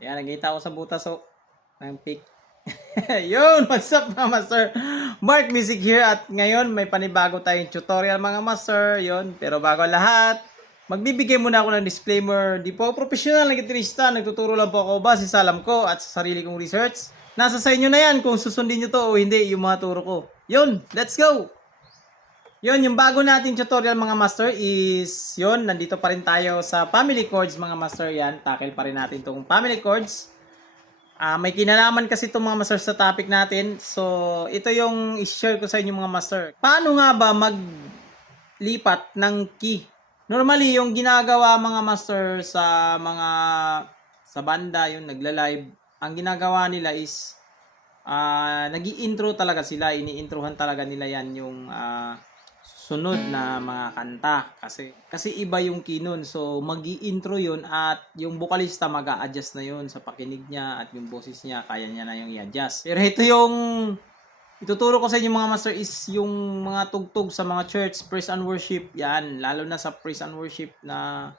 Ayan, nagkita ko sa butas ng pick. Yun, what's up mga master? Mark Music here at ngayon may panibago tayong tutorial mga master. Yun, pero bago lahat, magbibigay muna ako ng disclaimer. Di po ako professional na gitarista, nagtuturo lang po ako base sa alam ko at sa sarili kong research. Nasa sa inyo na yan kung susundin nyo to o hindi yung mga turo ko. Yun, let's go! Yun, yung bago nating tutorial mga master is, yun, nandito pa rin tayo sa family chords mga master. Yan, tackle pa rin natin itong family chords. May kinalaman kasi itong mga master sa topic natin. So, ito yung i-share ko sa inyo mga master. Paano nga ba maglipat ng key? Normally, yung ginagawa mga master sa banda, yung nagla-live, ang ginagawa nila is nag-i-intro talaga sila, ini-introhan talaga nila yan yung sunod na mga kanta kasi iba yung key nun. So magi-intro yun at yung vocalista mag-a-adjust na yun sa pakinig niya at yung boses niya kaya niya na yung i-adjust. Pero ito yung ituturo ko sa inyo mga master is yung mga tugtog sa mga church, praise and worship. Yan, lalo na sa praise and worship na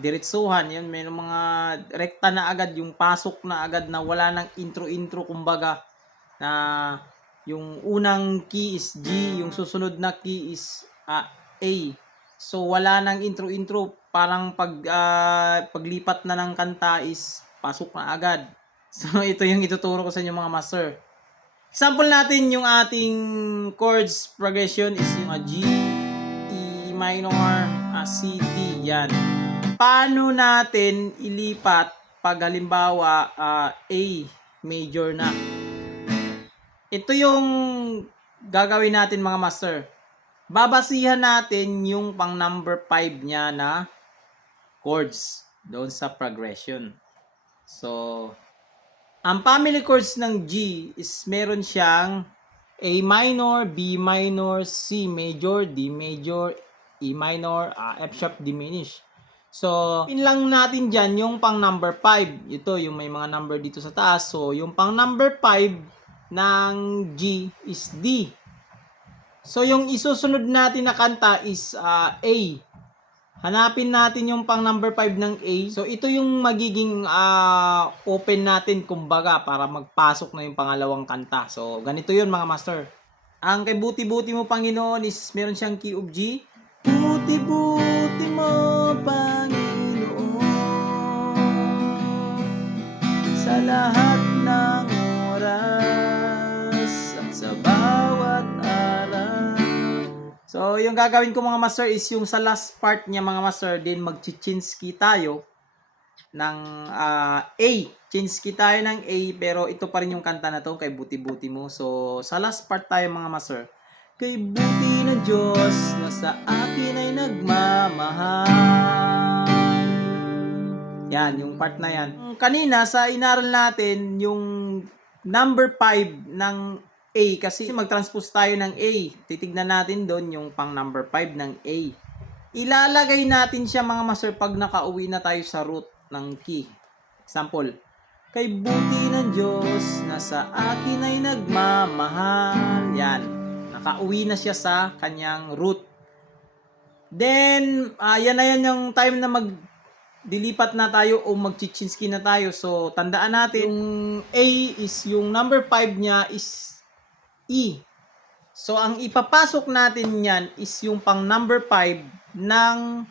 diretsuhan, yun may mga rekta na agad, yung pasok na agad na wala nang intro kumbaga, na yung unang key is G, yung susunod na key is A. So wala nang intro, parang paglipat na ng kanta is pasok na agad. So ito yung ituturo ko sa inyo mga master. Example natin yung ating chords progression is yung G, E minor, C, D. Yan. Paano natin ilipat pag halimbawa A major na? Ito yung gagawin natin mga master. Babasihan natin yung pang number 5 niya na chords doon sa progression. So, ang family chords ng G is meron siyang A minor, B minor, C major, D major, E minor, F sharp diminished. So, pin lang natin dyan yung pang number 5. Ito, yung may mga number dito sa taas. So, yung pang number 5 ng G is D. So, yung isusunod natin na kanta is A. Hanapin natin yung pang number 5 ng A. So, ito yung magiging open natin, kumbaga, para magpasok na yung pangalawang kanta. So, ganito yun mga master. Ang kay buti-buti mo Panginoon is meron siyang key of G. Buti-buti mo Panginoon sa lahat ng oras at sa bawat araw. So, yung gagawin ko mga master is yung sa last part niya mga master, din mag-chinski tayo ng A. Chinski tayo ng A, pero ito pa rin yung kanta na to, kay buti-buti mo. So, sa last part tayo mga master. Kay buti ng Diyos na sa akin ay nagmamahal. Yan, yung part na yan. Kanina sa inaral natin yung number 5 ng A, kasi mag-transpose tayo ng A. Titignan natin doon yung pang number 5 ng A. Ilalagay natin siya mga master pag nakauwi na tayo sa root ng key. Example, kay buti ng Diyos na sa akin ay nagmamahal. Yan, nakauwi na siya sa kanyang root. Then, yan na yan yung time na dilipat na tayo o mag-chichinski na tayo. So, tandaan natin, yung A is yung number 5 niya is E. So, ang ipapasok natin yan is yung pang number 5 ng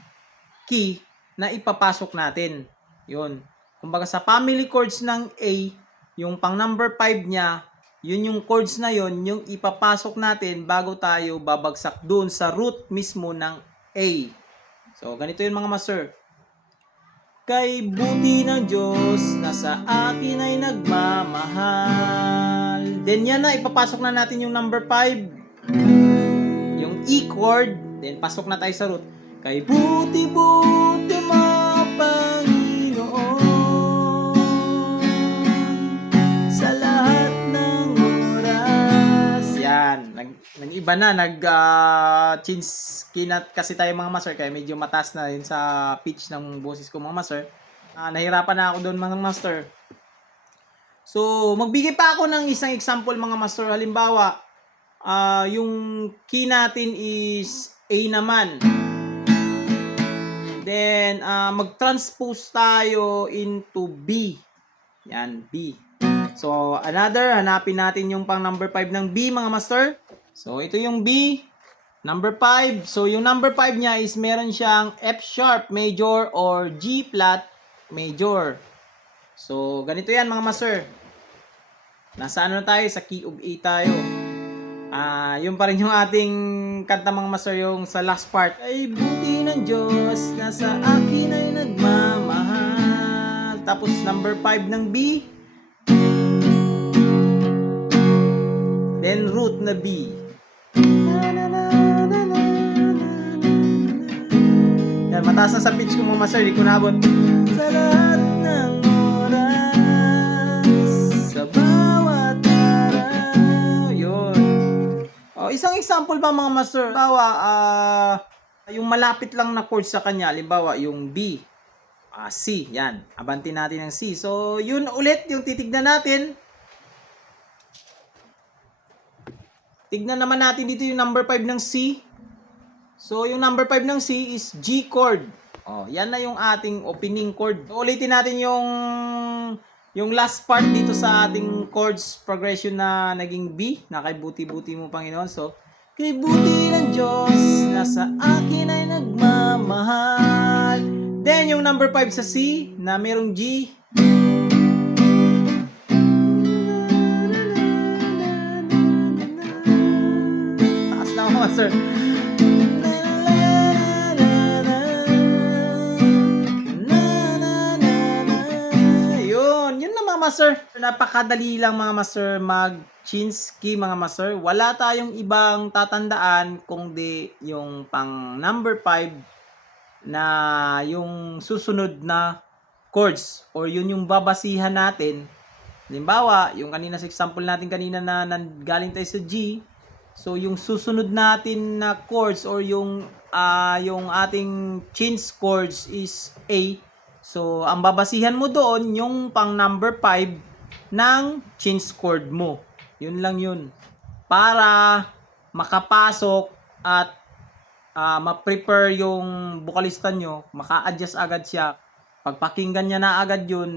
key na ipapasok natin. Yun. Kumbaga sa family chords ng A, yung pang number 5 niya, yun yung chords na yun, yung ipapasok natin bago tayo babagsak doon sa root mismo ng A. So, ganito yun mga master. Kay buti ng Diyos na sa akin ay nagmamahal. Then yan na, ipapasok na natin yung number 5. Yung E chord. Then pasok na tayo sa root. Kay buti-buti mo Panginoon sa lahat ng oras. Yan. Nag-iba na. Change kinat kasi tayo mga master. Kaya medyo mataas na yun sa pitch ng boses ko mga master. Nahirapan na ako doon mga master. So, magbigay pa ako ng isang example mga master. Halimbawa, yung key natin is A naman. Then, mag-transpose tayo into B. Yan, B. So, hanapin natin yung pang number 5 ng B, mga master. So, ito yung B, number 5. So, yung number 5 niya is meron siyang F sharp major or G flat major. So, ganito yan, mga master. Nasa ano tayo? Sa key of A tayo. Yun pa rin yung ating kanta, mga master, yung sa last part. Ay buti ng Diyos na sa akin ay nagmamahal. Tapos number 5 ng B. Then root na B. Yan, mataas na sa pitch ko, mga master, di ko naabot. Sa lahat ng oras, sa bawat araw. Yun. Isang example ba, mga master? Halimbawa, yung malapit lang na chord sa kanya, halimbawa, yung B, C, yan. Abanti natin ang C. So, yun ulit yung titignan natin. Tignan naman natin dito yung number 5 ng C. So, yung number 5 ng C is G chord. Yan na yung ating opening chord. So, ulitin natin yung last part dito sa ating chords progression na naging B, na kay buti-buti mo, Panginoon. So, kay buti ng Diyos na sa akin ay nagmamahal. Then, yung number 5 sa C na merong G. Taas lang ako, master. Master, napakadali lang, mga master, mag-change key, mga master. Wala tayong ibang tatandaan kundi yung pang number 5 na yung susunod na chords, or yun yung babasihan natin. Halimbawa, yung kanina sa example natin kanina na galing tayo sa G. So yung susunod natin na chords or yung ating change chords is A. So, ang babasihan mo doon, yung pang number 5 ng change chord mo. Yun lang yun. Para makapasok at ma-prepare yung vocalista nyo, maka-adjust agad siya. Pagpakinggan niya na agad yun,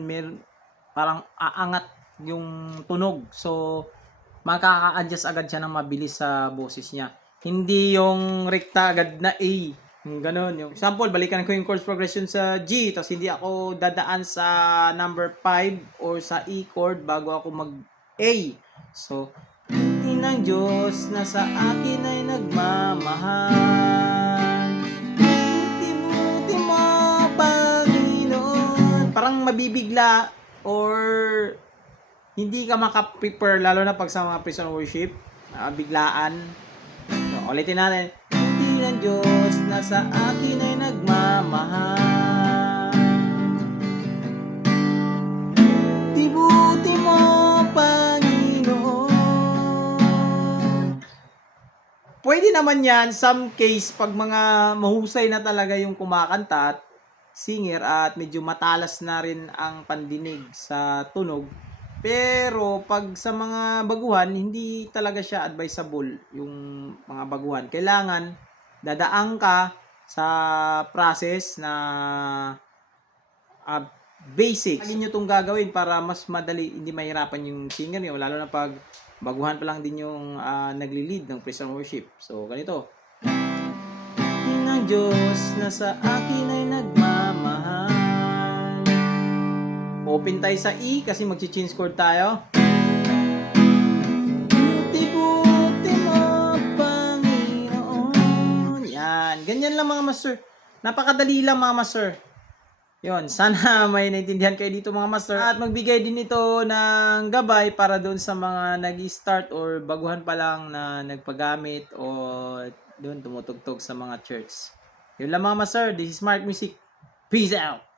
parang aangat yung tunog. So, makaka-adjust agad siya ng mabilis sa boses niya. Hindi yung rekta agad na A. Ganon. Yung example, balikan ko yung chord progression sa G, tapos hindi ako dadaan sa number 5 or sa E chord bago ako mag-A. So, buti ng Diyos na sa akin ay nagmamahal. Buti mo, Panginoon. Parang mabibigla or hindi ka makaprepare, lalo na pag sa mga praise and worship, biglaan. So, ulitin natin. Ng Diyos na sa akin ay nagmamahal. Buti mo, Panginoon. Pwede naman yan, some case, pag mga mahusay na talaga yung kumakanta at singer at medyo matalas na rin ang pandinig sa tunog. Pero pag sa mga baguhan, hindi talaga siya advisable yung mga baguhan. Kailangan dadaan ka sa process na basics. Lagi nyo itong gagawin para mas madali, hindi mahirapan yung singer nyo. Lalo na pag baguhan pa lang din yung nagli-lead ng praise and worship. So, ganito. Ng Diyos na sa akin ay nagmamahal. Open tayo sa E kasi mag-change chord tayo. Ganyan lang, mga master. Napakadali lang, mga master. Yon, sana may naintindihan kayo dito, mga master. At magbigay din ito ng gabay para doon sa mga nag-start or baguhan pa lang na nagpagamit o doon tumutugtog sa mga church. Yun lang, mga master. This is Smart Music. Peace out!